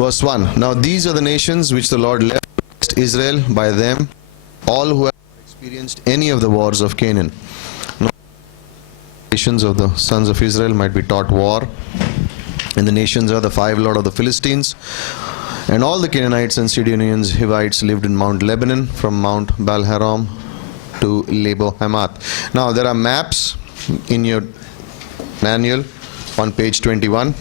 Verse 1. Now these are the nations which the Lord left against Israel by them, all who have experienced any of the wars of Canaan. Now, nations of the sons of Israel might be taught war, and the nations are the five lords of the Philistines, and all the Canaanites and Sidonians, Hivites lived in Mount Lebanon, from Mount Baal-Haram to Lebo Hamath. Now there are maps in your manual on page 21.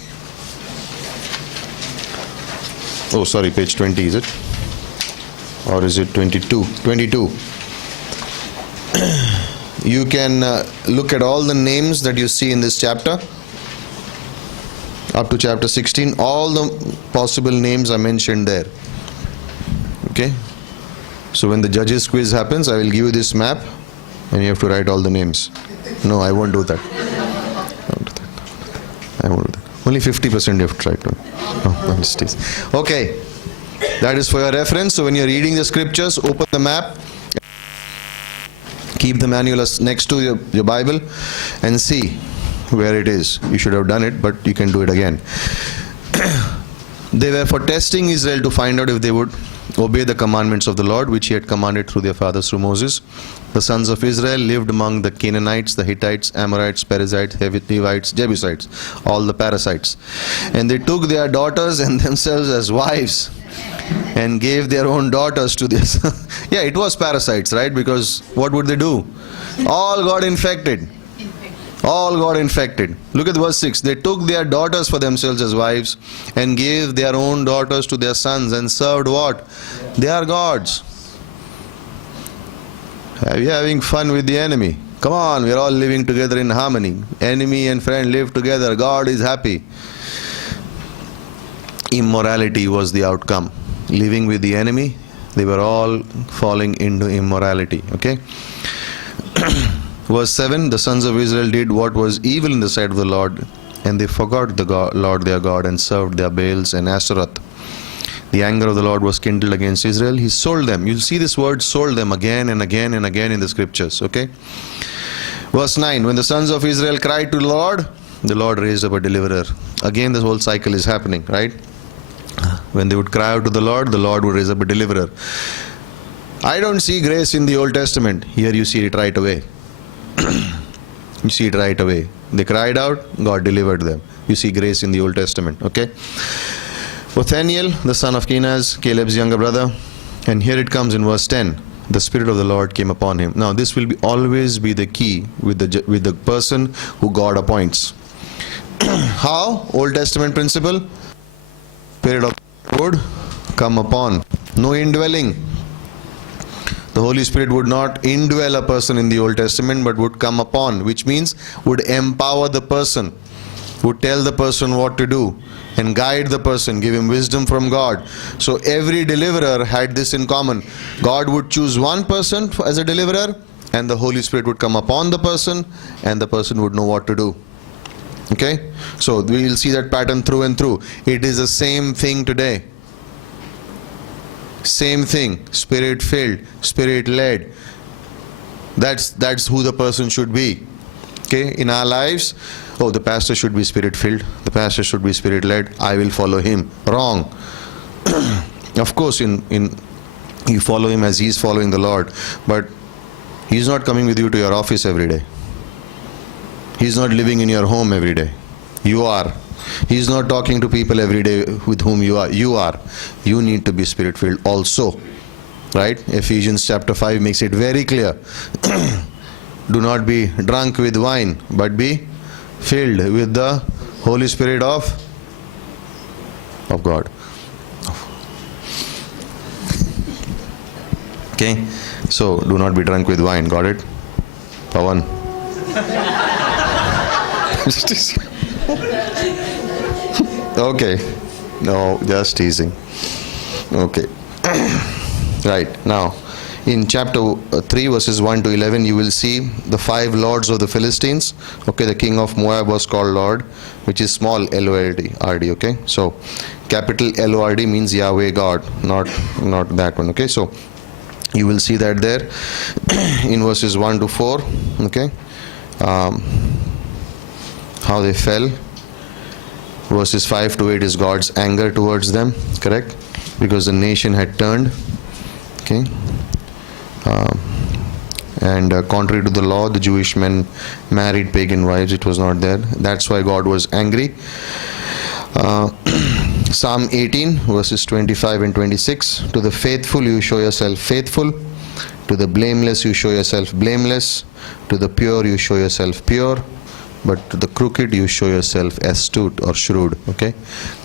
Oh, sorry, page 20, is it? Or is it 22? 22. You can look at all the names that you see in this chapter. Up to chapter 16, all the possible names are mentioned there. Okay? So when the judges quiz happens, I will give you this map and you have to write all the names. No, I won't do that. I won't do that. Only 50% you have to write. No, okay. That is for your reference. So when you're reading the scriptures, open the map. Keep the manual next to your Bible and see where it is. You should have done it, but you can do it again. They were for testing Israel to find out if they would obey the commandments of the Lord, which he had commanded through their fathers through Moses. The sons of Israel lived among the Canaanites, the Hittites, Amorites, Perizzites, Hivites, Jebusites, all the parasites. And they took their daughters and themselves as wives, and gave their own daughters to this. Yeah, it was parasites, right? Because what would they do? All got infected. All got infected. Look at verse 6. They took their daughters for themselves as wives, and gave their own daughters to their sons, and served what? Their gods. Are you having fun with the enemy? Come on, we're all living together in harmony. Enemy and friend live together. God is happy. Immorality was the outcome. Living with the enemy, they were all falling into immorality. Okay? Verse 7, the sons of Israel did what was evil in the sight of the Lord, and they forgot the Lord their God, and served their Baals and Ashtaroth. The anger of the Lord was kindled against Israel. He sold them. You'll see this word sold them again and again and again in the scriptures. Okay? Verse 9, when the sons of Israel cried to the Lord raised up a deliverer. Again, this whole cycle is happening, right? When they would cry out to the Lord would raise up a deliverer. I don't see grace in the Old Testament. Here you see it right away. You see it right away. They cried out, God delivered them. You see grace in the Old Testament. Okay? Othniel, the son of Kenaz, Caleb's younger brother. And here it comes in verse 10. The Spirit of the Lord came upon him. Now this will always be the key with the person who God appoints. How? Old Testament principle. Spirit of the Lord would come upon. No indwelling. The Holy Spirit would not indwell a person in the Old Testament, but would come upon, which means would empower the person, would tell the person what to do, and guide the person, give him wisdom from God. So every deliverer had this in common. God would choose one person as a deliverer, and the Holy Spirit would come upon the person, and the person would know what to do. Okay? So we will see that pattern through and through. It is the same thing today. Same thing. Spirit filled, Spirit led. That's who the person should be. Okay? In our lives, oh, the pastor should be Spirit filled, the pastor should be Spirit led, I will follow him. Wrong. Of course, in you follow him as he's following the Lord, but he's not coming with you to your office every day. He's not living in your home every day. You are. He's not talking to people every day with whom you are. You are. You need to be Spirit filled also. Right? Ephesians chapter 5 makes it very clear. Do not be drunk with wine, but be filled with the Holy Spirit of God. Okay? So, do not be drunk with wine. Got it? Pawan. Okay. No, just teasing. Okay. Right. Now, in chapter 3 verses 1 to 11, you will see the 5 lords of the Philistines. Okay, the king of Moab was called Lord, which is small L-O-R-D. Okay, so capital L-O-R-D means Yahweh God, not that one. Okay, so you will see that there in verses 1 to 4. Okay, how they fell. Verses 5 to 8 is God's anger towards them, correct? Because the nation had turned, okay? And contrary to the law, the Jewish men married pagan wives. It was not there. That's why God was angry. Psalm 18, verses 25 and 26. To the faithful you show yourself faithful. To the blameless you show yourself blameless. To the pure you show yourself pure. But to the crooked you show yourself astute or shrewd. Okay?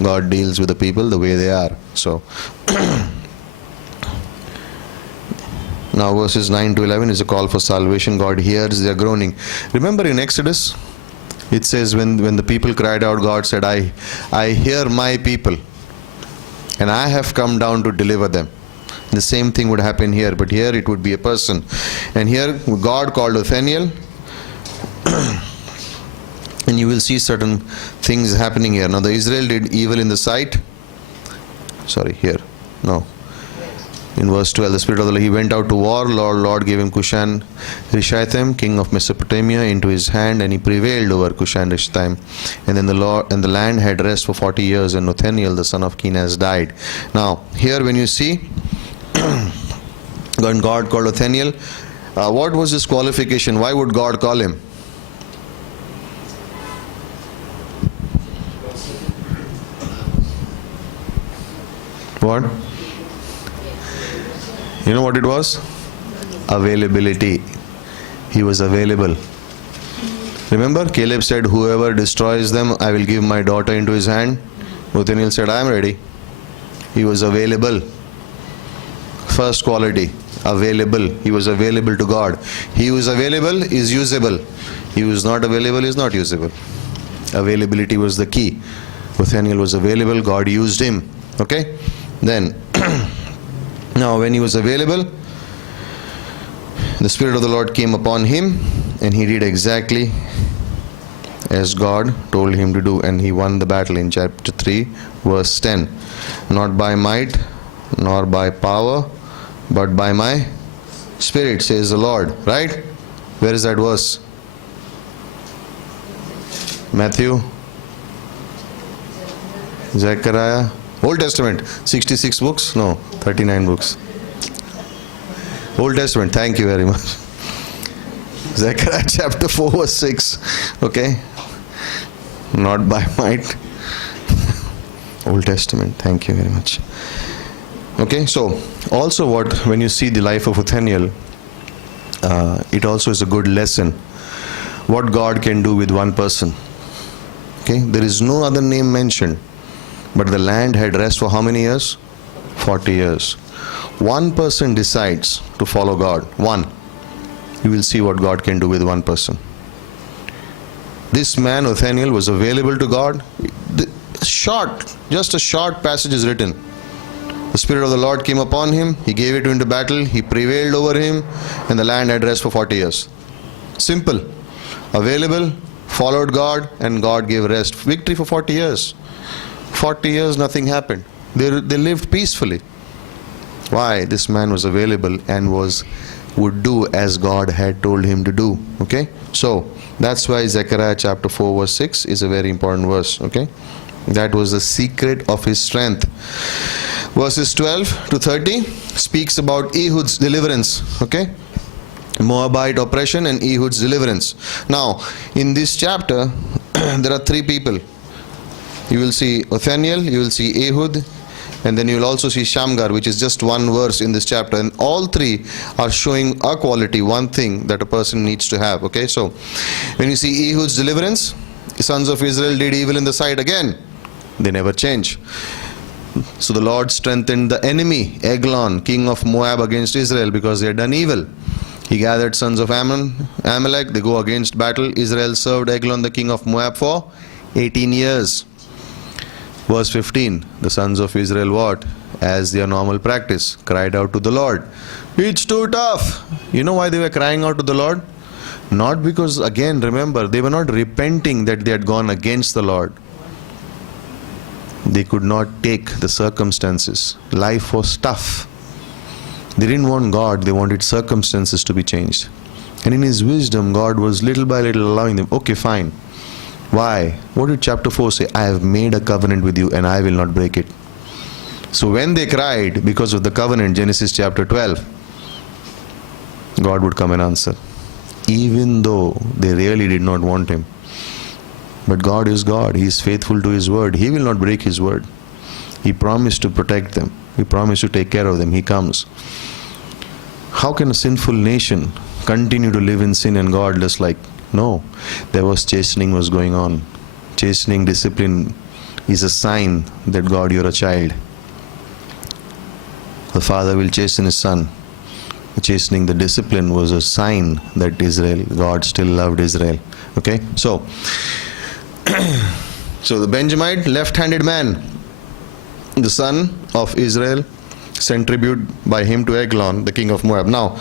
God deals with the people the way they are. So, now verses 9 to 11 is a call for salvation. God hears their groaning. Remember in Exodus, it says when the people cried out, God said, I hear my people and I have come down to deliver them. The same thing would happen here, but here it would be a person. And here God called Othniel. And you will see certain things happening here. Now the Israel did evil in the sight. Sorry, here. No. In verse 12, the Spirit of the Lord, he went out to war. Lord gave him Cushan Rishathaim, king of Mesopotamia, into his hand, and he prevailed over Cushan Rishathaim. And then the land had rest for 40 years, and Othniel, the son of Kenaz, died. Now, here when you see, when God called Othniel, what was his qualification? Why would God call him? What? You know what it was? Availability. He was available. Remember, Caleb said, whoever destroys them, I will give my daughter into his hand. Othniel said, I am ready. He was available. First quality, available. He was available to God. He who is available is usable. He who is not available is not usable. Availability was the key. Othniel was available. God used him. Okay? Then, now when he was available, the Spirit of the Lord came upon him, and he did exactly as God told him to do, and he won the battle in chapter 3, verse 10. Not by might, nor by power, but by my Spirit, says the Lord. Right? Where is that verse? Matthew? Zechariah? Old Testament, 66 books? No, 39 books. Old Testament, thank you very much. Zechariah chapter 4 verse 6. Okay? Not by might. Old Testament, thank you very much. Okay, so also when you see the life of Othniel, it also is a good lesson. What God can do with one person. Okay, there is no other name mentioned. But the land had rest for how many years? 40 years. One person decides to follow God. One. You will see what God can do with one person. This man, Othniel, was available to God. Just a short passage is written. The Spirit of the Lord came upon him. He gave it into battle. He prevailed over him. And the land had rest for 40 years. Simple. Available. Followed God. And God gave rest. Victory for 40 years. 40 years nothing happened. They lived peacefully. Why? This man was available and would do as God had told him to do. Okay? So, that's why Zechariah chapter 4 verse 6 is a very important verse. Okay? That was the secret of his strength. Verses 12 to 30 speaks about Ehud's deliverance. Okay? Moabite oppression and Ehud's deliverance. Now, in this chapter, there are three people. You will see Othniel, you will see Ehud, and then you will also see Shamgar, which is just one verse in this chapter. And all three are showing a quality, one thing that a person needs to have. Okay, so when you see Ehud's deliverance, the sons of Israel did evil in the sight again. They never change. So the Lord strengthened the enemy, Eglon, king of Moab, against Israel because they had done evil. He gathered sons of Amalek, they go against battle. Israel served Eglon, the king of Moab, for 18 years. Verse 15, the sons of Israel what? As their normal practice, cried out to the Lord. It's too tough. You know why they were crying out to the Lord? Not because, again, remember, they were not repenting that they had gone against the Lord. They could not take the circumstances. Life was tough. They didn't want God, they wanted circumstances to be changed. And in His wisdom, God was little by little allowing them, okay, fine. Why? What did chapter 4 say? I have made a covenant with you and I will not break it. So when they cried because of the covenant, Genesis chapter 12, God would come and answer. Even though they really did not want him. But God is God. He is faithful to his word. He will not break his word. He promised to protect them. He promised to take care of them. He comes. How can a sinful nation continue to live in sin and godless like? No. There was chastening was going on. Chastening, discipline is a sign that God, you're a child. The father will chasten his son. The chastening, the discipline was a sign that Israel, God still loved Israel. Okay? So the Benjamite, left-handed man, the son of Israel, sent tribute by him to Eglon, the king of Moab. Now,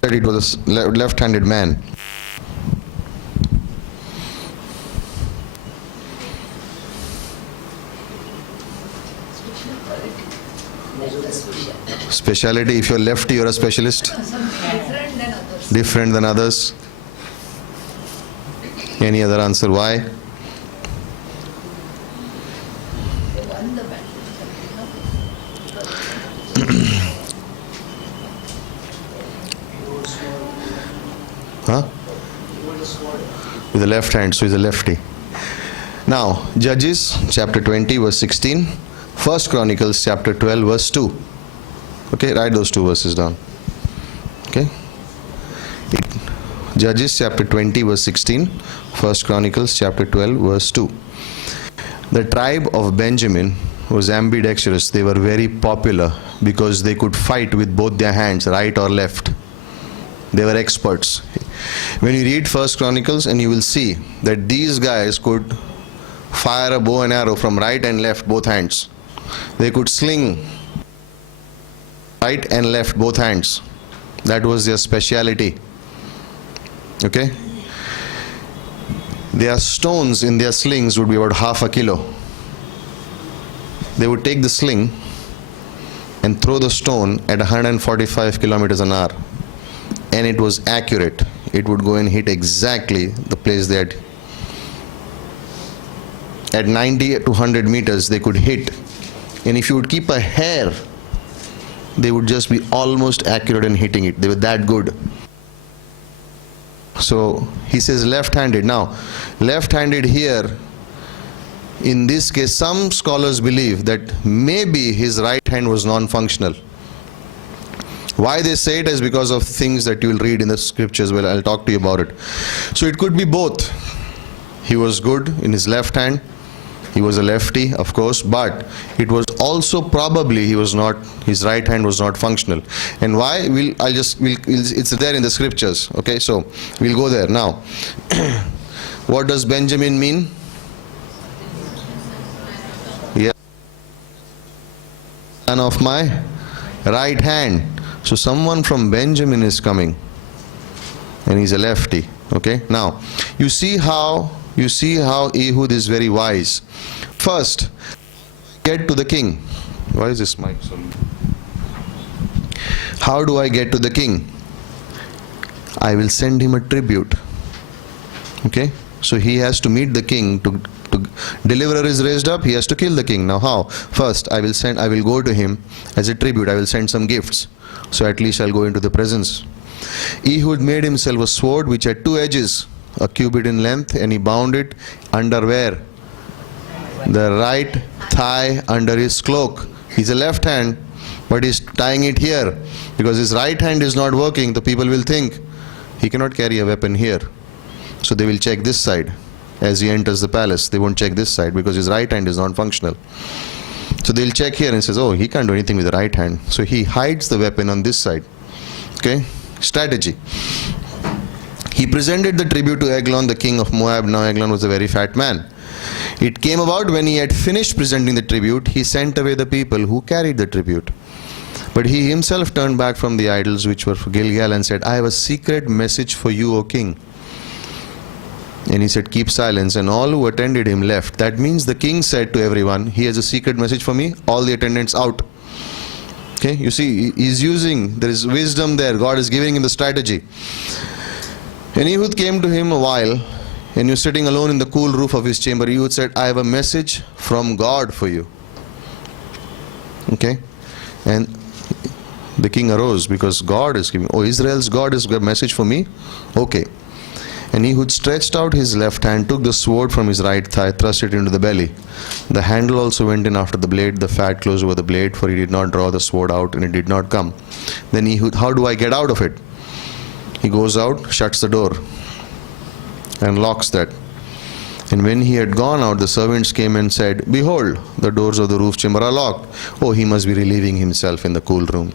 that it was a left-handed man. Speciality, if you're lefty, you're a specialist. Different than others. Any other answer? Why? Huh? With the left hand, so he's a lefty. Now, Judges chapter 20 verse 16, 1 Chronicles chapter 12 verse 2. Okay, write those two verses down. Okay. Judges chapter 20 verse 16, 1 Chronicles chapter 12 verse 2. The tribe of Benjamin was ambidextrous. They were very popular because they could fight with both their hands, right or left. They were experts. When you read 1 Chronicles, and you will see that these guys could fire a bow and arrow from right and left, both hands. They could sling right and left, both hands. That was their speciality. Okay? Their stones in their slings would be about half a kilo. They would take the sling and throw the stone at 145 kilometers an hour. And it was accurate. It would go and hit exactly the place they had. At 90 to 100 meters, they could hit. And if you would keep a hair, they would just be almost accurate in hitting it. They were that good. So he says left-handed. Now, left-handed here, in this case, some scholars believe that maybe his right hand was non-functional. Why they say it is because of things that you will read in the scriptures. Well, I'll talk to you about it. So it could be both. He was good in his left hand. He was a lefty, of course, but it was also probably his right hand was not functional. And why? It's there in the scriptures. Okay, so we'll go there now. What does Benjamin mean? Yeah. Son of my right hand. So someone from Benjamin is coming, and he's a lefty. Okay, now you see how Ehud is very wise. First, get to the king. Why is this mic so? How do I get to the king? I will send him a tribute. Okay, so he has to meet the king. To deliverer is raised up, he has to kill the king. Now how? First, I will go to him as a tribute. I will send some gifts. So at least I'll go into the presence. Ehud made himself a sword which had two edges, a cubit in length, and he bound it under where? The right thigh under his cloak. He's a left hand, but he's tying it here. Because his right hand is not working, the people will think he cannot carry a weapon here. So they will check this side. As he enters the palace, they won't check this side because his right hand is not functional. So they'll check here and says, oh, he can't do anything with the right hand. So he hides the weapon on this side. Okay? Strategy. He presented the tribute to Eglon, the king of Moab. Now Eglon was a very fat man. It came about when he had finished presenting the tribute, he sent away the people who carried the tribute. But he himself turned back from the idols which were for Gilgal and said, I have a secret message for you, O king. And he said, keep silence. And all who attended him left. That means the king said to everyone, he has a secret message for me. All the attendants out. Okay, you see, there is wisdom there. God is giving him the strategy. And Ehud came to him a while, and you're sitting alone in the cool roof of his chamber, Ehud said, I have a message from God for you. Okay? And the king arose because God is giving, oh, Israel's God has got a message for me? Okay. And Ehud stretched out his left hand, took the sword from his right thigh, thrust it into the belly. The handle also went in after the blade, the fat closed over the blade, for he did not draw the sword out, and it did not come. Then Ehud, how do I get out of it? He goes out, shuts the door, and locks that. And when he had gone out, the servants came and said, Behold, the doors of the roof chamber are locked. Oh, he must be relieving himself in the cool room.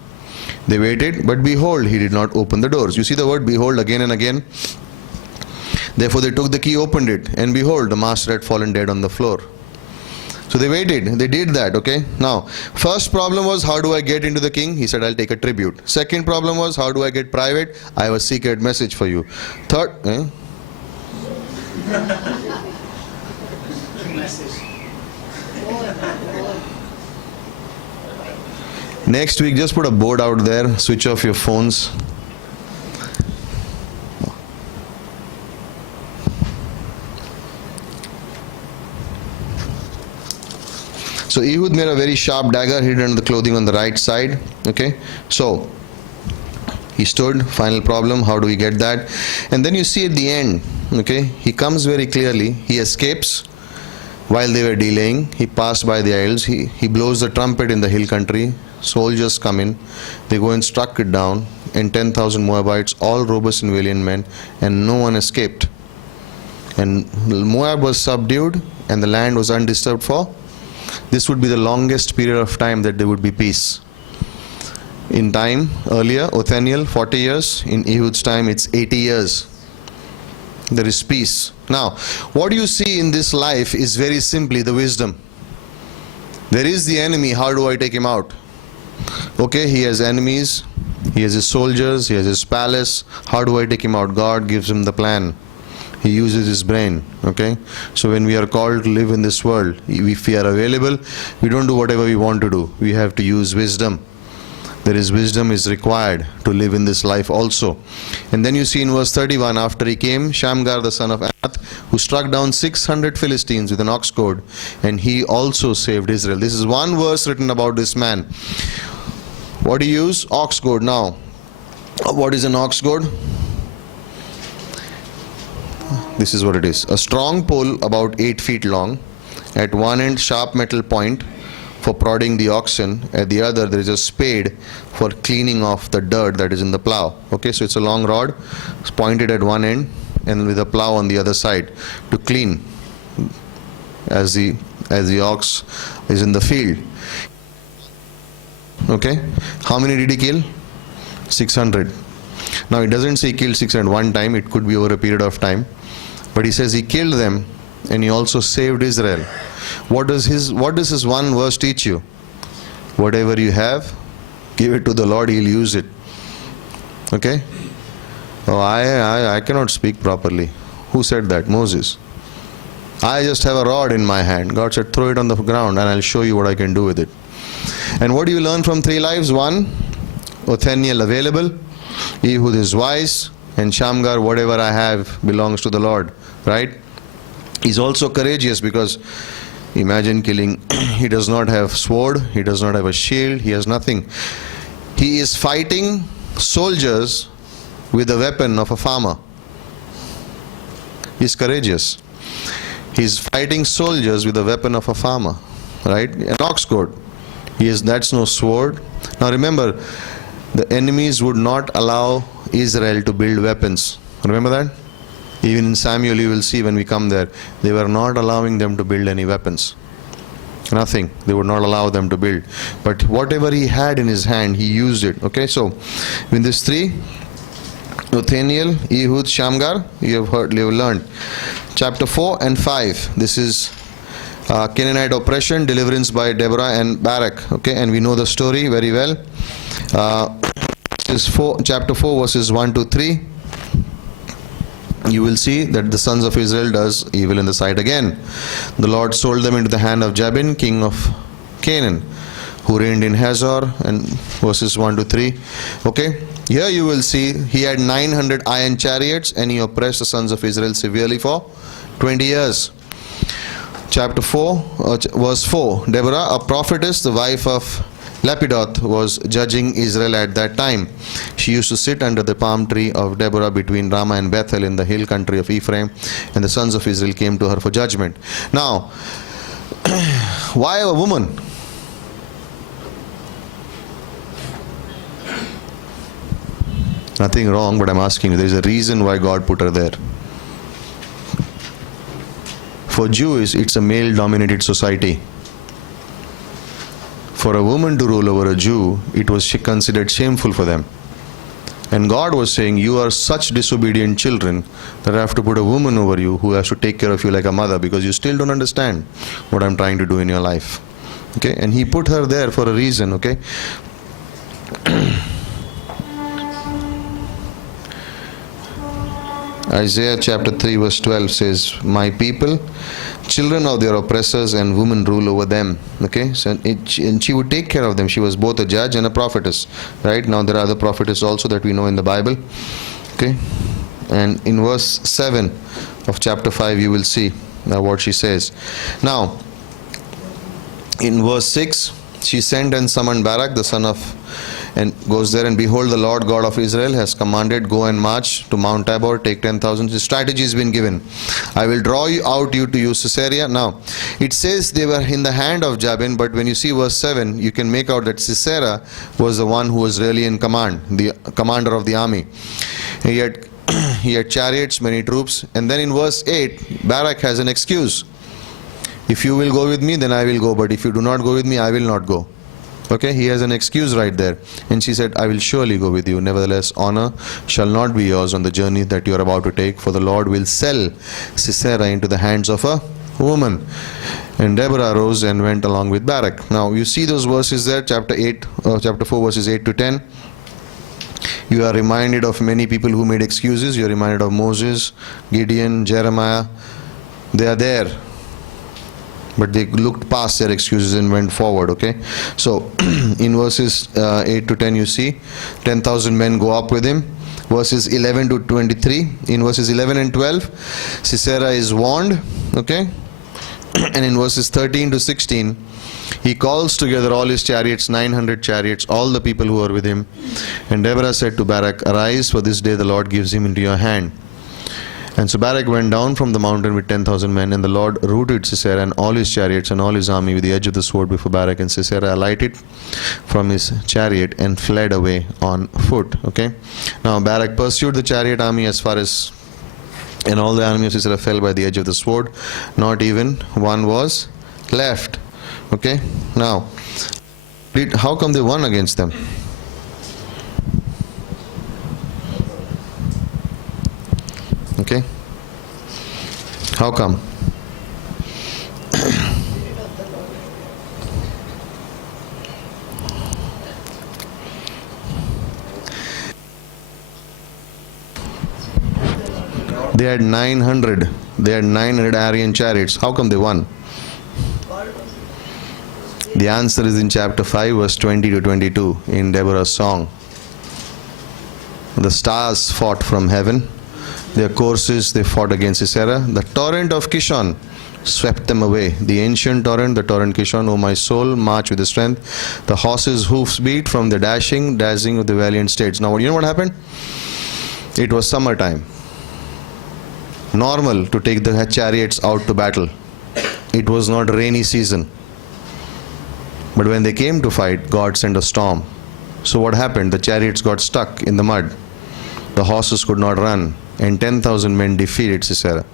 They waited, but behold, he did not open the doors. You see the word behold again and again? Therefore they took the key, opened it, and behold, the master had fallen dead on the floor. So they waited, they did that, okay? Now, first problem was, how do I get into the king? He said, I'll take a tribute. Second problem was, how do I get private? I have a secret message for you. Third, next week, just put a board out there, switch off your phones. So Ehud made a very sharp dagger hidden under the clothing on the right side. Okay, so he stood. Final problem, how do we get that? And then you see at the end, okay, he comes very clearly. He escapes while they were delaying. He passed by the isles. He blows the trumpet in the hill country. Soldiers come in. They go and struck it down. And 10,000 Moabites, all robust and valiant men, and no one escaped. And Moab was subdued, and the land was undisturbed for. This would be the longest period of time that there would be peace. In time, earlier, Othniel, 40 years. In Ehud's time, it's 80 years. There is peace. Now, what you see in this life is very simply the wisdom. There is the enemy, how do I take him out? Okay, he has enemies, he has his soldiers, he has his palace. How do I take him out? God gives him the plan. He uses his brain, okay? So when we are called to live in this world, if we are available, we don't do whatever we want to do. We have to use wisdom. There is wisdom is required to live in this life also. And then you see in verse 31, after he came, Shamgar the son of Anath, who struck down 600 Philistines with an ox goad, and he also saved Israel. This is one verse written about this man. What do you use? Ox goad. Now, what is an ox goad? This is what it is. A strong pole about 8 feet long, at one end sharp metal point for prodding the oxen, at the other there is a spade for cleaning off the dirt that is in the plow. Okay, so it's a long rod, it's pointed at one end and with a plow on the other side to clean as the ox is in the field. Okay, how many did he kill? 600. Now it doesn't say he killed 600 one time, it could be over a period of time. But he says he killed them and he also saved Israel. What does this one verse teach you? Whatever you have, give it to the Lord, He'll use it. Okay? Oh, I cannot speak properly. Who said that? Moses. I just have a rod in my hand. God said, throw it on the ground and I'll show you what I can do with it. And what do you learn from 3 lives? 1, Othniel available, Ehud is wise, and Shamgar, whatever I have belongs to the Lord. Right? He's also courageous because imagine killing, he does not have sword, he does not have a shield, he has nothing. He is fighting soldiers with the weapon of a farmer. He's courageous. He's fighting soldiers with the weapon of a farmer. Right? An ox goad. That's no sword. Now remember, the enemies would not allow Israel to build weapons. Remember that? Even in Samuel you will see when we come there, they were not allowing them to build any weapons. Nothing. They would not allow them to build. But whatever he had in his hand, he used it. Okay, so in this 3, Othniel, Ehud, Shamgar, you have learned. Chapter 4 and 5, this is Canaanite oppression, deliverance by Deborah and Barak. Okay, and we know the story very well. Chapter 4 verses 1 to 3. You will see that the sons of Israel does evil in the sight again. The Lord sold them into the hand of Jabin, king of Canaan, who reigned in Hazor, and verses 1 to 3. Okay, here you will see he had 900 iron chariots, and he oppressed the sons of Israel severely for 20 years. Chapter 4, verse 4. Deborah, a prophetess, the wife of Lapidoth, was judging Israel at that time. She used to sit under the palm tree of Deborah between Ramah and Bethel in the hill country of Ephraim, and the sons of Israel came to her for judgment. Now, why a woman? Nothing wrong, but I'm asking you, there is a reason why God put her there. For Jews, it's a male-dominated society. For a woman to rule over a Jew, it was considered shameful for them. And God was saying, you are such disobedient children that I have to put a woman over you who has to take care of you like a mother, because you still don't understand what I'm trying to do in your life. Okay, and he put her there for a reason. Okay. Isaiah chapter 3 verse 12 says, my people, children of their oppressors, and women rule over them. Okay, so and she would take care of them. She was both a judge and a prophetess. Right, now there are other prophetess also that we know in the Bible. Okay, and in verse 7 of chapter 5 you will see what she says. Now in verse 6, she sent and summoned Barak the son of, and goes there, and behold, the Lord God of Israel has commanded, go and march to Mount Tabor, take 10,000. The strategy has been given. I will draw you out to you Sisera. Now, it says they were in the hand of Jabin, but when you see verse 7, you can make out that Sisera was the one who was really in command, the commander of the army. He had chariots, many troops, and then in verse 8, Barak has an excuse. If you will go with me, then I will go, but if you do not go with me, I will not go. Okay, he has an excuse right there. And she said, I will surely go with you. Nevertheless, honor shall not be yours on the journey that you are about to take, for the Lord will sell Sisera into the hands of a woman. And Deborah arose and went along with Barak. Now, you see those verses there, chapter 4, verses 8 to 10. You are reminded of many people who made excuses. You are reminded of Moses, Gideon, Jeremiah. They are there. But they looked past their excuses and went forward. Okay, so in verses 8 to 10 you see 10,000 men go up with him. Verses 11 to 23, in verses 11 and 12 Sisera is warned. Okay, and in verses 13 to 16 he calls together all his chariots, 900 chariots, all the people who are with him. And Deborah said to Barak, arise, for this day the Lord gives him into your hand. And so Barak went down from the mountain with 10,000 men, and the Lord routed Sisera and all his chariots and all his army with the edge of the sword before Barak. And Sisera alighted from his chariot and fled away on foot. Okay. Now Barak pursued the chariot army as far as, and all the army of Sisera fell by the edge of the sword. Not even one was left. Okay. Now, how come they won against them? Okay, how come? They had 900 Aryan chariots. How come they won? The answer is in chapter 5 verse 20 to 22 in Deborah's song. The stars fought from heaven. Their courses they fought against Sisera. The torrent of Kishon swept them away. The ancient torrent, the torrent Kishon, O my soul, march with the strength. The horses' hoofs beat from the dashing of the valiant states. Now, you know what happened? It was summertime. Normal to take the chariots out to battle. It was not rainy season. But when they came to fight, God sent a storm. So what happened? The chariots got stuck in the mud. The horses could not run. And 10,000 men defeated Sisera.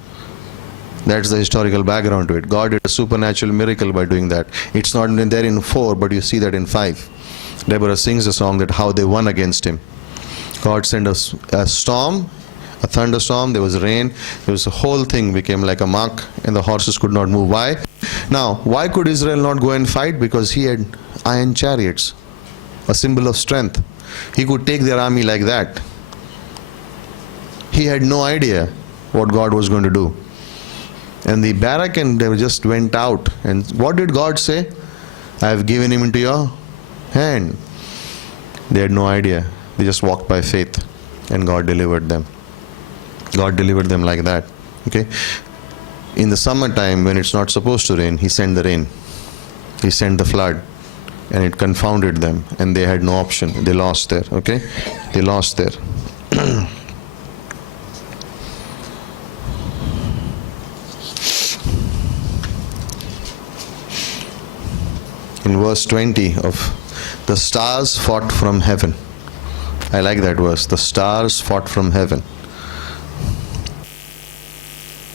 That's the historical background to it. God did a supernatural miracle by doing that. It's not there in 4, but you see that in 5. Deborah sings a song that how they won against him. God sent us a storm, a thunderstorm, there was rain, there was the whole thing became like a muck, and the horses could not move. Why? Now, why could Israel not go and fight? Because he had iron chariots, a symbol of strength. He could take their army like that. He had no idea what God was going to do. And the Barak and they just went out. And what did God say? I have given him into your And they had no idea. They just walked by faith, and God delivered them. God delivered them like that. Okay? In the summertime, when it's not supposed to rain, He sent the rain. He sent the flood, and it confounded them, and they had no option. They lost there. Okay? They lost there. In verse 20 of the stars fought from heaven. I like that verse. The stars fought from heaven.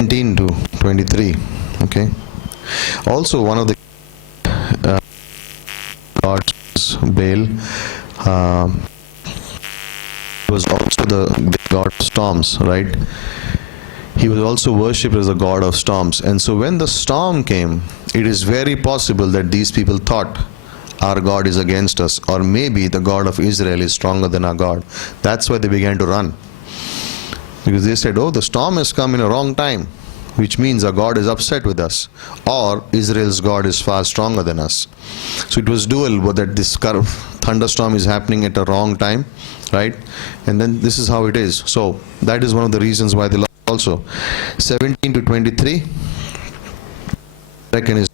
19 to 23. Okay. Also, one of the gods, Baal, was also the god of storms, right? He was also worshipped as a god of storms. And so when the storm came, it is very possible that these people thought our God is against us, or maybe the God of Israel is stronger than our God. That's why they began to run. Because they said, oh, the storm has come in a wrong time, which means our God is upset with us, or Israel's God is far stronger than us. So it was dual, but that this thunderstorm is happening at a wrong time, right? And then this is how it is. So that is one of the reasons why they lost also. 17 to 23. Second is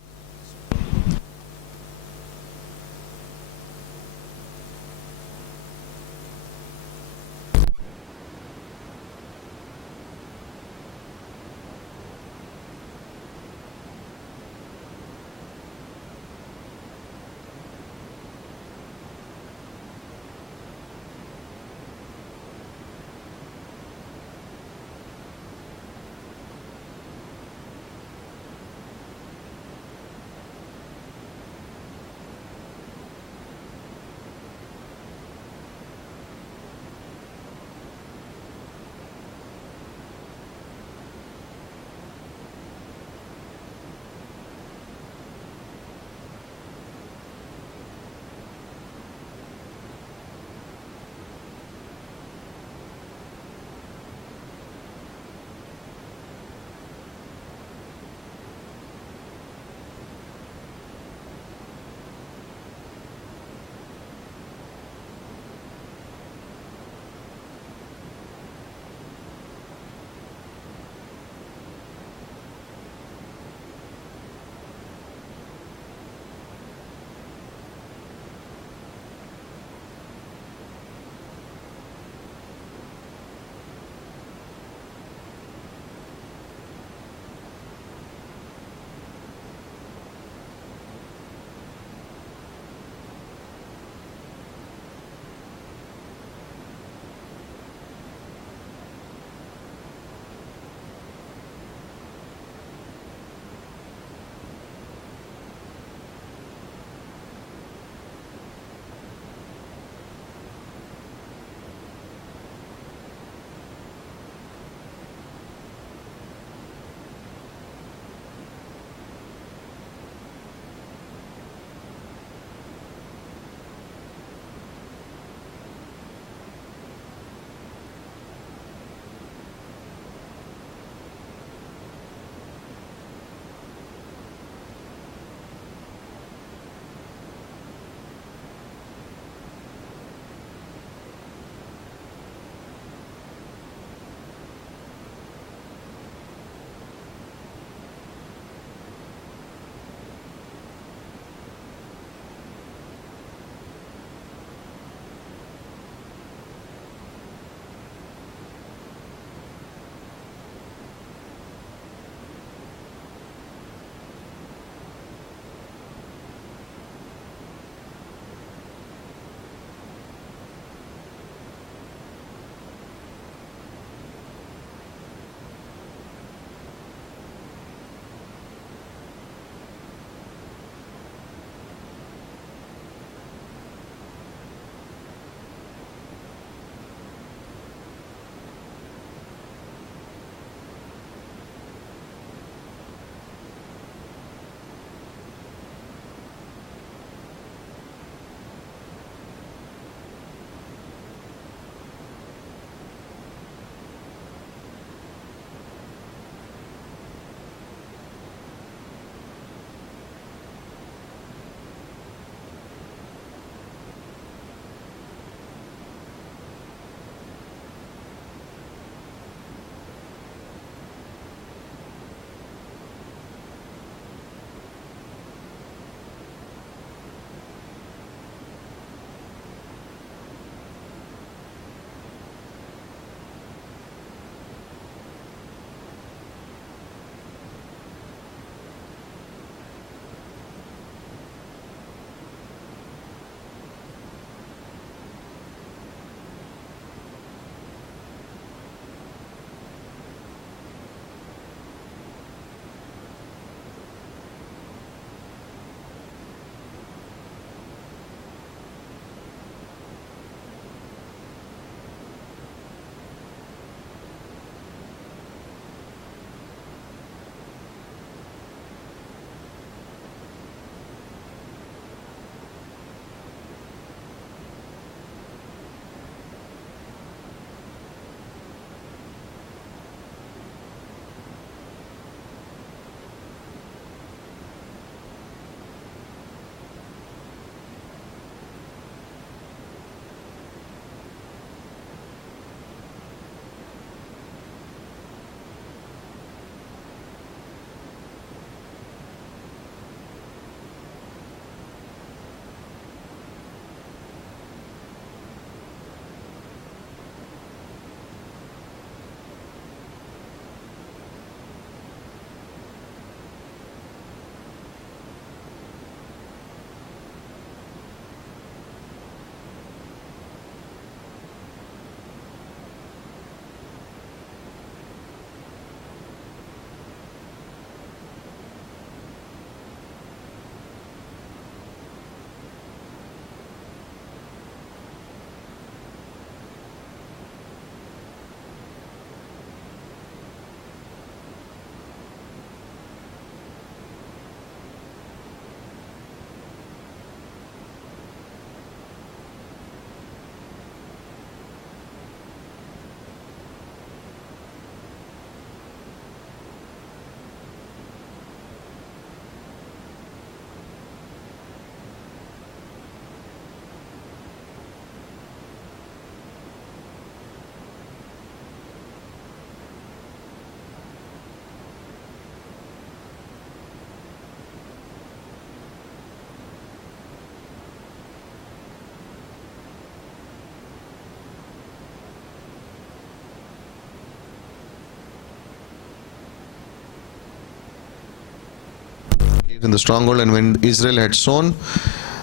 in the stronghold, and when Israel had sown,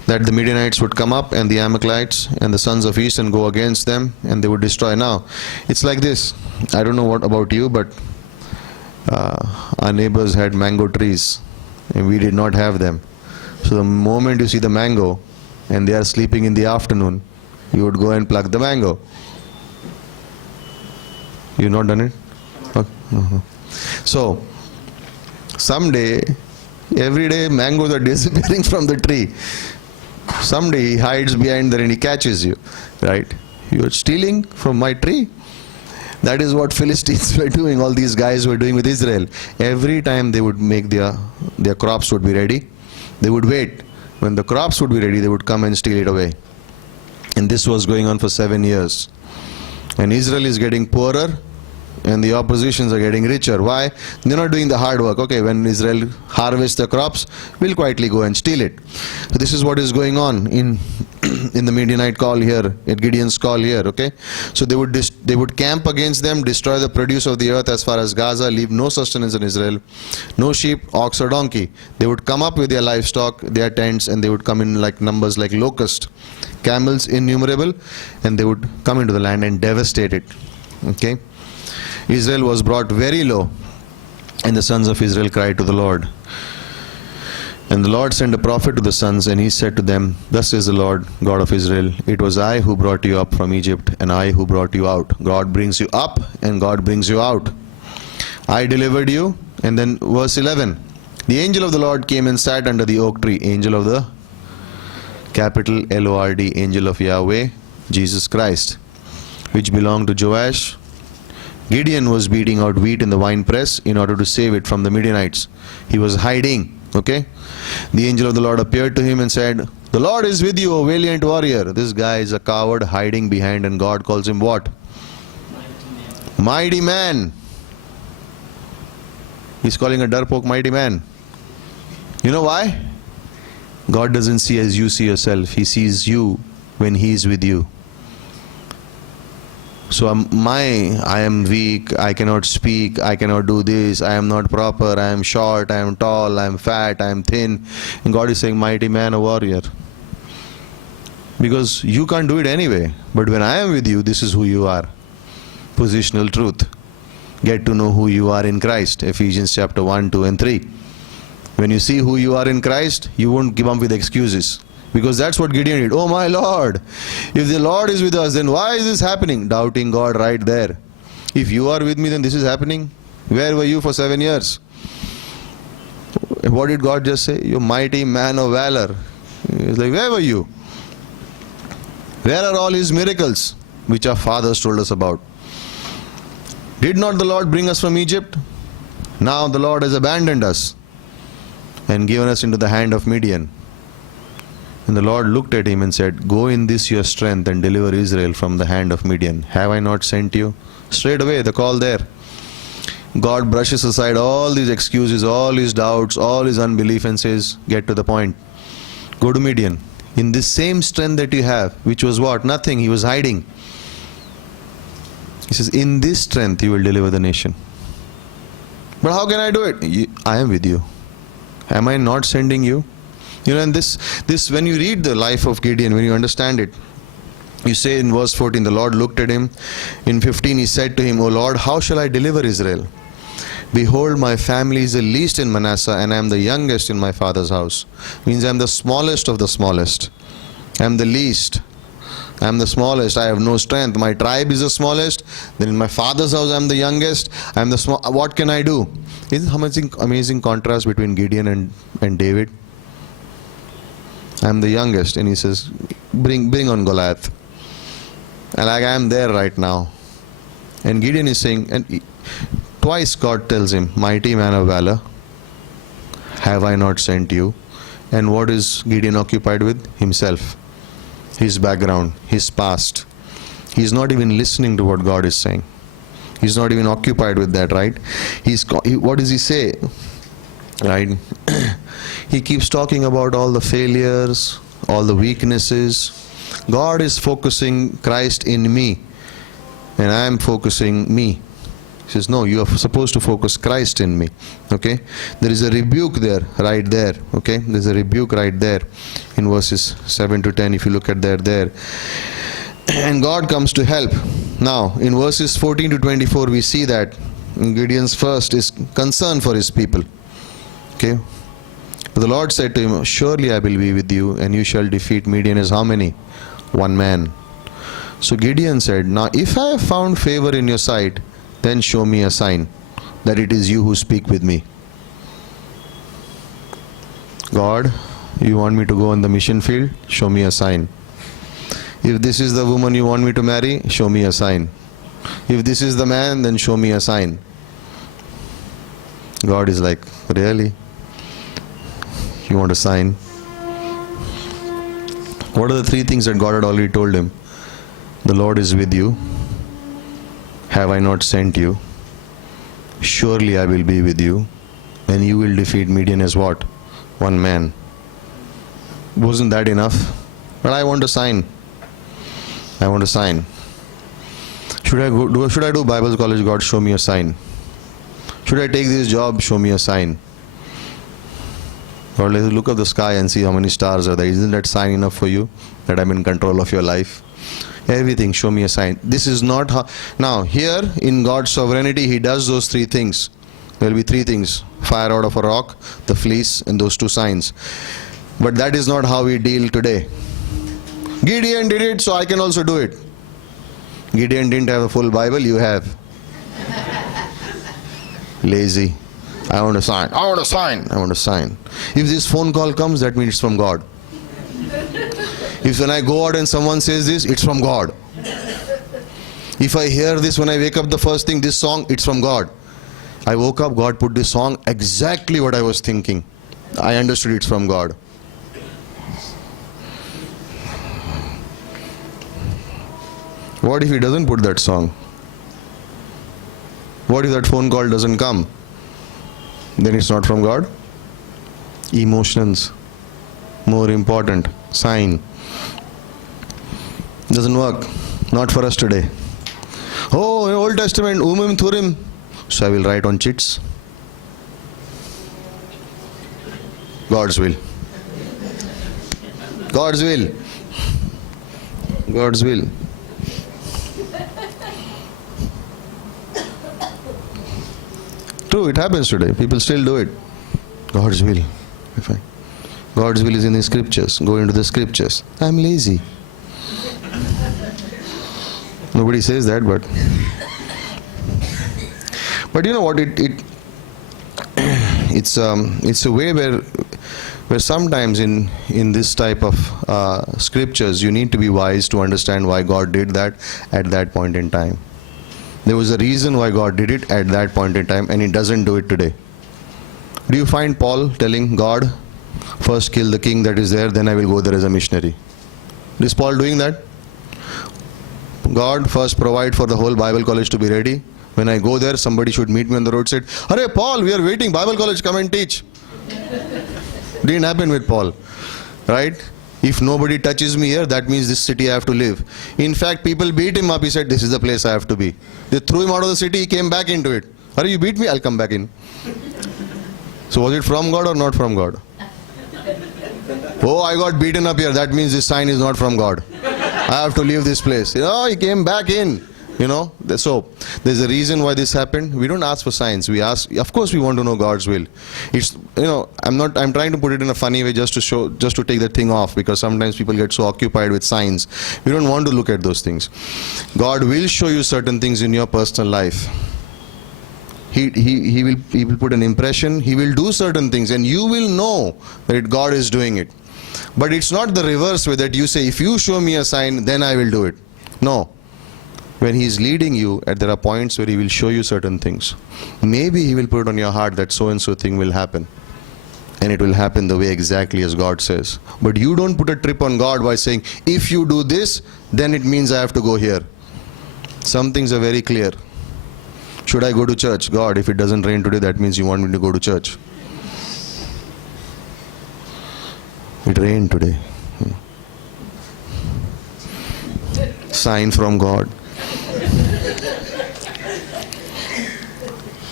that the Midianites would come up and the Amalekites and the sons of East and go against them, and they would destroy. Now, it's like this. I don't know what about you, but our neighbors had mango trees and we did not have them. So the moment you see the mango and they are sleeping in the afternoon, you would go and pluck the mango. You've not done it? Okay. So, someday, every day mangoes are disappearing from the tree. Someday he hides behind there and he catches you, right? You are stealing from my tree. That is what Philistines were doing, all these guys were doing with Israel. Every time they would make their crops would be ready, they would wait. When the crops would be ready, they would come and steal it away. And this was going on for 7 years. And Israel is getting poorer and the oppositions are getting richer. Why? They're not doing the hard work. Okay, when Israel harvests the crops, we'll quietly go and steal it. So this is what is going on in the Midianite call here, at Gideon's call here. Okay, so they would camp against them, destroy the produce of the earth as far as Gaza, leave no sustenance in Israel, no sheep, ox or donkey. They would come up with their livestock, their tents, and they would come in like numbers like locusts, camels innumerable, and they would come into the land and devastate it. Okay. Israel was brought very low, and the sons of Israel cried to the Lord. And the Lord sent a prophet to the sons, and he said to them, Thus says the Lord, God of Israel, it was I who brought you up from Egypt, and I who brought you out. God brings you up, and God brings you out. I delivered you. And then verse 11, the angel of the Lord came and sat under the oak tree. Angel of the, capital L-O-R-D, angel of Yahweh, Jesus Christ, which belonged to Joash. Gideon was beating out wheat in the winepress in order to save it from the Midianites. He was hiding. Okay. The angel of the Lord appeared to him and said, The Lord is with you, O valiant warrior. This guy is a coward hiding behind, and God calls him what? Mighty man. He's calling a darpok mighty man. You know why? God doesn't see as you see yourself. He sees you when He is with you. So I am weak, I cannot speak, I cannot do this, I am not proper, I am short, I am tall, I am fat, I am thin. And God is saying, mighty man, a warrior. Because you can't do it anyway. But when I am with you, this is who you are. Positional truth. Get to know who you are in Christ. Ephesians chapter 1, 2 and 3. When you see who you are in Christ, you won't give up with excuses. Because that's what Gideon did. Oh my Lord, if the Lord is with us, then why is this happening? Doubting God right there. If you are with me, then this is happening. Where were you for 7 years? What did God just say? You mighty man of valor. He's like, where were you? Where are all His miracles, which our fathers told us about? Did not the Lord bring us from Egypt? Now the Lord has abandoned us and given us into the hand of Midian. And the Lord looked at him and said, Go in this your strength and deliver Israel from the hand of Midian. Have I not sent you? Straight away, the call there. God brushes aside all these excuses, all his doubts, all his unbelief, and says, get to the point. Go to Midian. In this same strength that you have, which was what? Nothing. He was hiding. He says, in this strength you will deliver the nation. But how can I do it? I am with you. Am I not sending you? You know, and this when you read the life of Gideon, when you understand it, you say in verse 14, the Lord looked at him. In 15, he said to him, O Lord, how shall I deliver Israel? Behold, my family is the least in Manasseh, and I am the youngest in my father's house. Means I am the smallest of the smallest. I am the least. I am the smallest. I have no strength. My tribe is the smallest. Then in my father's house, I am the youngest. I am the small. What can I do? Isn't it amazing contrast between Gideon and David? I am the youngest, and he says, bring on Goliath. And like I am there right now. And Gideon is saying, and twice God tells him, mighty man of valor, have I not sent you? And what is Gideon occupied with? Himself, his background, his past. He's not even listening to what God is saying. He's not even occupied with that, right? What does he say? Right? He keeps talking about all the failures, all the weaknesses. God is focusing Christ in me, and I am focusing me. He says, no, you are supposed to focus Christ in me. Okay? There is a rebuke there, right there. Okay? There's a rebuke right there in verses 7 to 10 if you look at there. And God comes to help. Now, in verses 14 to 24, we see that Gideon's first is concern for his people. Okay? But the Lord said to him, surely I will be with you, and you shall defeat Midian as how many? One man. So Gideon said, now if I have found favor in your sight, then show me a sign that it is you who speak with me. God, you want me to go on the mission field? Show me a sign. If this is the woman you want me to marry, show me a sign. If this is the man, then show me a sign. God is like, really? You want a sign? What are the three things that God had already told him? The Lord is with you. Have I not sent you? Surely I will be with you. And you will defeat Midian as what? One man. Wasn't that enough? But I want a sign. I want a sign. Should I do Bible college? God, show me a sign. Should I take this job? Show me a sign. Or let's look at the sky and see how many stars are there. Isn't that sign enough for you? That I'm in control of your life? Everything, show me a sign. This is not how. Now, here in God's sovereignty, He does those three things. There will be three things: fire out of a rock, the fleece, and those two signs. But that is not how we deal today. Gideon did it, so I can also do it. Gideon didn't have a full Bible, you have. Lazy. I want a sign. I want a sign. I want a sign. If this phone call comes, that means it's from God. If when I go out and someone says this, it's from God. If I hear this when I wake up the first thing, this song, it's from God. I woke up, God put this song, exactly what I was thinking. I understood it's from God. What if He doesn't put that song? What if that phone call doesn't come? Then it's not from God. Emotions, more important. Sign. Doesn't work. Not for us today. Oh, in Old Testament, Urim Thurim. So I will write on chits. God's will. God's will. God's will. True, it happens today. People still do it. God's will. God's will is in the scriptures. Go into the scriptures. I'm lazy. Nobody says that, but you know what? It's a way where sometimes in this type of scriptures you need to be wise to understand why God did that at that point in time. There was a reason why God did it at that point in time, and He doesn't do it today. Do you find Paul telling God, first kill the king that is there, then I will go there as a missionary? Is Paul doing that? God, first provide for the whole Bible college to be ready. When I go there, somebody should meet me on the road, said, "Hare Paul, we are waiting, Bible college, come and teach." Didn't happen with Paul, right? If nobody touches me here, that means this city I have to live. In fact, people beat him up. He said, this is the place I have to be. They threw him out of the city, he came back into it. Hare, you beat me, I'll come back in. So was it from God or not from God? Oh, I got beaten up here, that means this sign is not from God. I have to leave this place. He came back in. So there's a reason why this happened. We don't ask for signs. We ask, of course we want to know God's will. It's, I'm trying to put it in a funny way just to take that thing off, because sometimes people get so occupied with signs. We don't want to look at those things. God will show you certain things in your personal life. He will put an impression. He will do certain things, and you will know that God is doing it. But it's not the reverse way that you say, if you show me a sign, then I will do it. No. When He is leading you, there are points where He will show you certain things. Maybe He will put it on your heart that so and so thing will happen. And it will happen the way exactly as God says. But you don't put a trip on God by saying, if you do this, then it means I have to go here. Some things are very clear. Should I go to church? God, if it doesn't rain today, that means you want me to go to church. It rained today. Sign from God.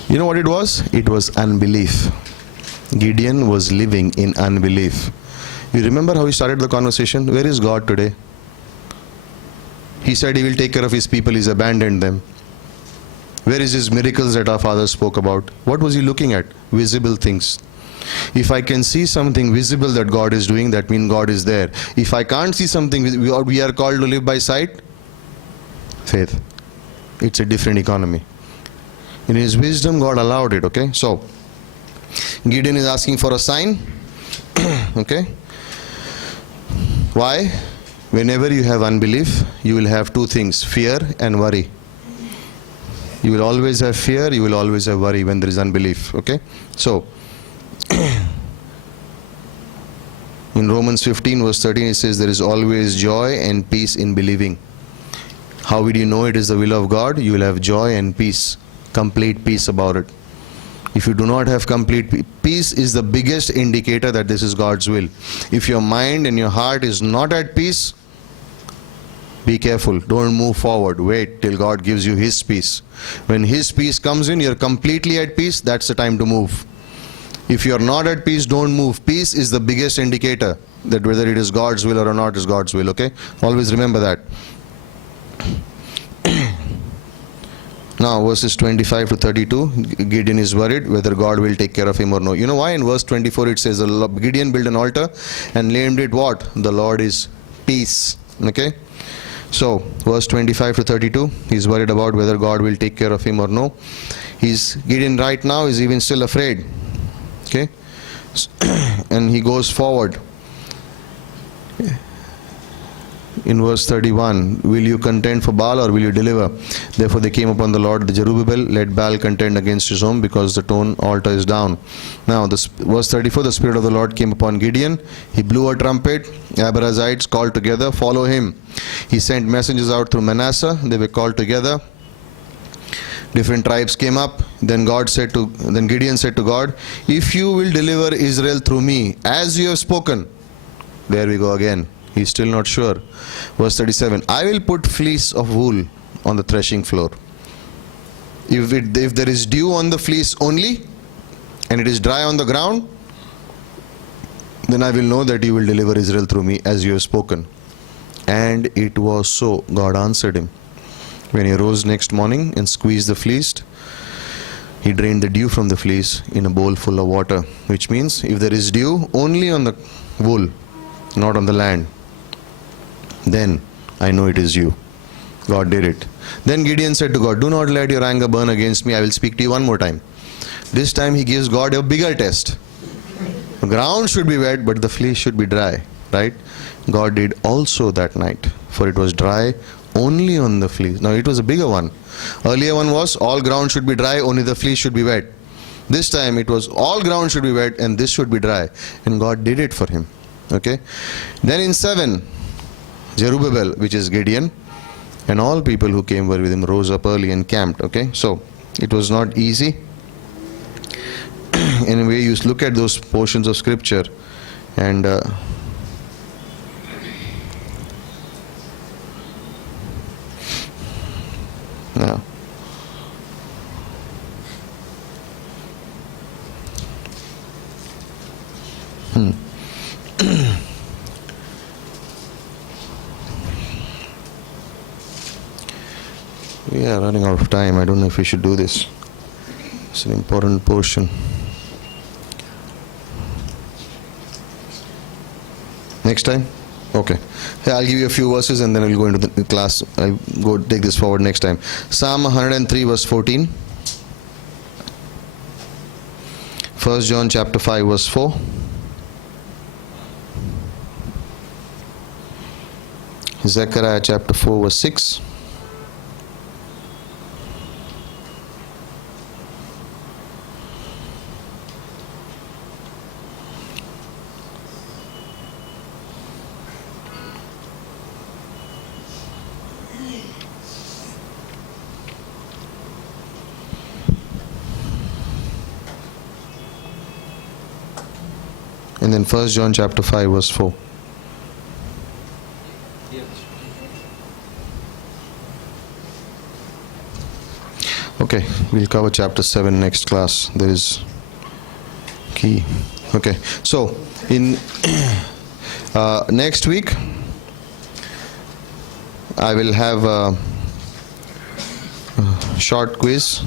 You know what it was? It was unbelief. Gideon was living in unbelief. You remember how he started the conversation? Where is God today? He said he will take care of his people. He's abandoned them. Where is his miracles that our father spoke about? What was he looking at? Visible things. If I can see something visible that God is doing, that means God is there. If I can't see something, we are called to live by sight. Faith. It's a different economy. In his wisdom, God allowed it, okay? So, Gideon is asking for a sign, okay? Why? Whenever you have unbelief, you will have two things, fear and worry. You will always have fear, you will always have worry when there is unbelief, okay? So, in Romans 15 verse 13 it says there is always joy and peace in believing. How will you know it is the will of God? You will have joy and peace, complete peace about it. If you do not have complete peace is the biggest indicator that this is God's will. If your mind and your heart is not at peace, be careful, don't move forward, wait till God gives you His peace. When His peace comes in, you're completely at peace, that's the time to move. If you're not at peace, don't move. Peace is the biggest indicator that whether it is God's will or not is God's will, okay? Always remember that. Now, verses 25 to 32, Gideon is worried whether God will take care of him or no. You know why? In verse 24 it says, Gideon built an altar and named it what? The Lord is peace. Okay? So, verse 25 to 32, he's worried about whether God will take care of him or no. Gideon right now is even still afraid. Okay? And he goes forward. In verse 31, will you contend for Baal or will you deliver? Therefore they came upon the Lord, the Jerubbaal, let Baal contend against his home, because the stone altar is down. Now, verse 34, the Spirit of the Lord came upon Gideon. He blew a trumpet. Abrazites called together, follow him. He sent messengers out through Manasseh. They were called together. Different tribes came up. Then Gideon said to God, if you will deliver Israel through me, as you have spoken. There we go again. He's still not sure. Verse 37, I will put fleece of wool on the threshing floor. If there is dew on the fleece only, and it is dry on the ground, then I will know that you will deliver Israel through me, as you have spoken. And it was so. God answered him. When he rose next morning and squeezed the fleece, he drained the dew from the fleece in a bowl full of water. Which means, if there is dew only on the wool, not on the land, then I know it is you. God did it. Then Gideon said to God, do not let your anger burn against me. I will speak to you one more time. This time he gives God a bigger test. The ground should be wet, but the fleece should be dry. Right? God did also that night, for it was dry only on the fleece. Now it was a bigger one. Earlier one was all ground should be dry, only the fleece should be wet. This time it was all ground should be wet and this should be dry. And God did it for him. Okay. Then in 7, Jerubbaal, which is Gideon, and all people who came were with him, rose up early and camped. Okay, so it was not easy. Anyway, you look at those portions of scripture, and now. We are running out of time. I don't know if we should do this. It's an important portion. Next time? Okay. Yeah, I'll give you a few verses and then we'll go into the class. I'll go take this forward next time. Psalm 103 verse 14. 1 John chapter 5 verse 4. Zechariah chapter 4 verse 6. And then 1 John chapter 5 verse 4. Okay, we'll cover chapter 7 next class. There is key. Okay, so in next week I will have a short quiz.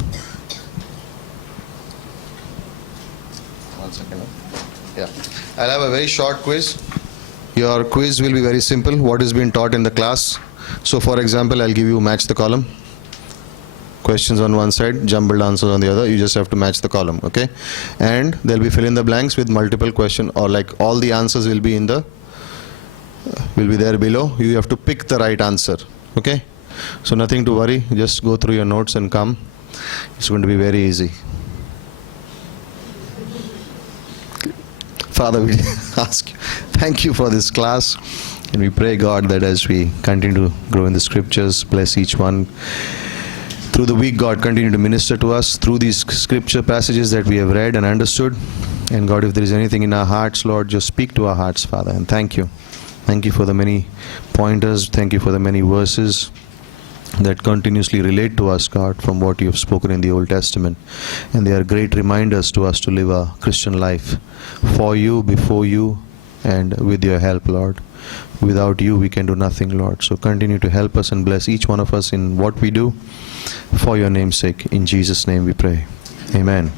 One second. Yeah, I'll have a very short quiz. Your quiz will be very simple. What has been taught in the class. So for example, I'll give you match the column. Questions on one side, jumbled answers on the other. You just have to match the column, okay? And there'll be fill in the blanks with multiple question, or like all the answers will be there below. You have to pick the right answer, okay? So nothing to worry. Just go through your notes and come. It's going to be very easy. Father, we ask you, thank you for this class. And we pray, God, that as we continue to grow in the scriptures, bless each one. Through the week, God, continue to minister to us through these scripture passages that we have read and understood. And God, if there is anything in our hearts, Lord, just speak to our hearts, Father. And thank you. Thank you for the many pointers. Thank you for the many verses that continuously relate to us, God, from what you have spoken in the Old Testament. And they are great reminders to us to live a Christian life for you, before you, and with your help, Lord. Without you, we can do nothing, Lord. So continue to help us and bless each one of us in what we do. For your name's sake, in Jesus' name we pray. Amen.